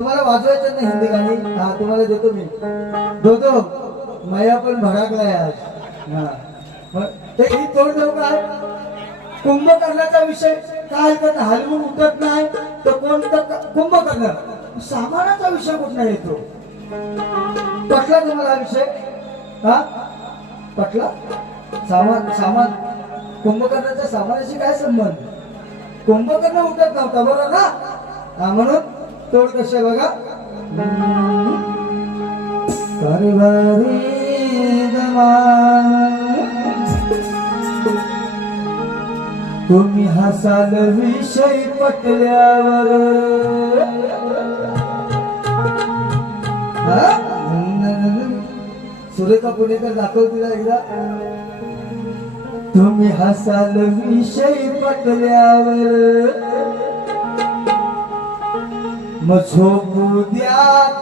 तुम्हाला वाजवायचं नाही हिंदी गाणी. हा तुम्हाला देतो मी. दो मया पण भडकलाय आज. हा मग ते ही तोड देऊ काय. कुंभकर्णाचा विषय काय तर हलवून उठत नाही तर कोणतं कुंभकर्ण सामानाचा विषय कुठला येतो. पटला तुम्हाला हा विषय. हा पटला. सामान कुंभकर्णाचा सामानाशी काय संबंध. कुंभकर्ण उठत नव्हता बरोबर ना. हा म्हणून तोड कसे बघा. तुम्ही हसाल विषय पटल्यावर. सुरेखा पुणेकर दाखव तिला एकदा. तुम्ही हसाल विषय पटल्यावर मग झोपू द्या